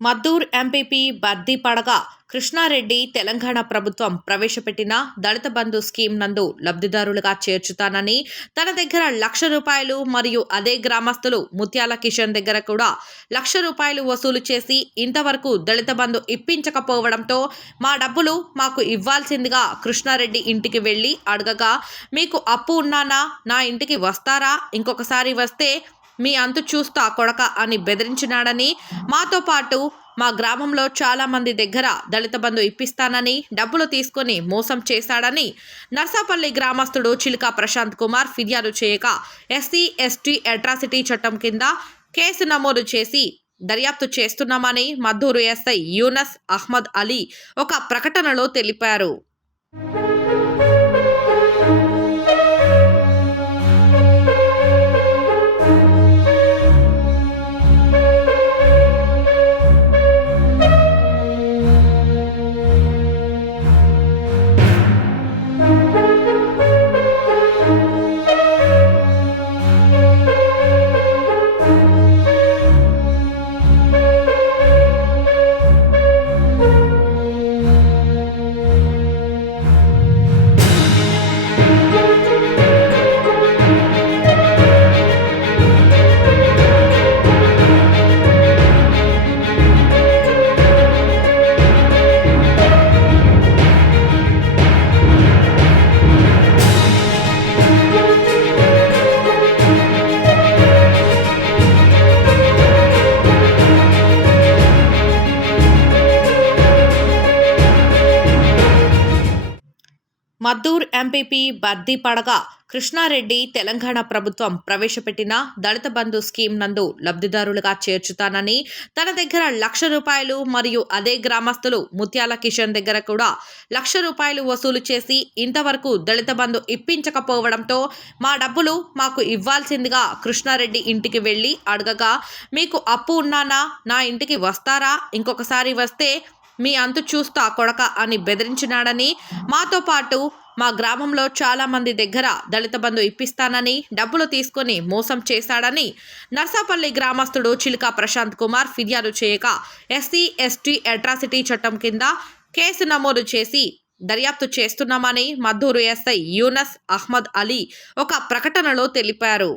Maddur MPP Baddi పడగ కృష్ణారెడ్డి తెలంగాణ ప్రభుత్వం ప్రవేశపెట్టిన దళిత బంధు స్కీమ్ నందు లబ్ధిదారులుగా చేర్చుతానని, తన దగ్గర ₹1,00,000 మరియు అదే గ్రామస్తులు ముత్యాల కిషన్ దగ్గర కూడా ₹1,00,000 వసూలు చేసి ఇంతవరకు దళిత బంధు ఇప్పించకపోవడంతో మా డబ్బులు మాకు ఇవ్వాల్సిందిగా కృష్ణారెడ్డి ఇంటికి వెళ్లి అడగగా, మీకు అప్పు ఉన్నానా, నా ఇంటికి వస్తారా, ఇంకొకసారి వస్తే మీ అంతు చూస్తా కొడక అని బెదిరించినాడని, మాతో పాటు మా గ్రామంలో చాలా మంది దగ్గర దళిత బంధు ఇప్పిస్తానని డబ్బులు తీసుకొని మోసం చేశాడని నర్సాపల్లి గ్రామస్తుడు చిలుక ప్రశాంత్ కుమార్ ఫిర్యాదు చేయగా, ఎస్సీ ఎస్టీ అట్రాసిటీ చట్టం కింద కేసు నమోదు చేసి దర్యాప్తు చేస్తున్నామని మద్దూరు ఎస్ఐ యూనస్ అహ్మద్ అలీ ఒక ప్రకటనలో తెలిపారు. మద్దూర్ ఎంపీపీ బద్ది పడగ కృష్ణారెడ్డి తెలంగాణ ప్రభుత్వం ప్రవేశపెట్టిన దళిత బంధు స్కీమ్ నందు లబ్ధిదారులుగా చేర్చుతానని, తన దగ్గర ₹1,00,000 మరియు అదే గ్రామస్తులు ముత్యాల కిషన్ దగ్గర కూడా ₹1,00,000 వసూలు చేసి ఇంతవరకు దళిత బంధు ఇప్పించకపోవడంతో మా డబ్బులు మాకు ఇవ్వాల్సిందిగా కృష్ణారెడ్డి ఇంటికి వెళ్లి అడగగా, మీకు అప్పు ఉన్నానా, నా ఇంటికి వస్తారా, ఇంకొకసారి వస్తే మీ అంతు చూస్తా కొడక అని బెదిరించినాడని, మాతో పాటు మా గ్రామంలో చాలా మంది దగ్గర దళిత బంధు ఇప్పిస్తానని డబ్బులు తీసుకొని మోసం చేశాడని నర్సాపల్లి గ్రామస్తుడు చిలుక ప్రశాంత్ కుమార్ ఫిర్యాదు చేయగా, ఎస్సీ ఎస్టీ అట్రాసిటీ చట్టం కింద కేసు నమోదు చేసి దర్యాప్తు చేస్తున్నామని మద్దూరు ఎస్ఐ యూనస్ అహ్మద్ అలీ ఒక ప్రకటనలో తెలిపారు.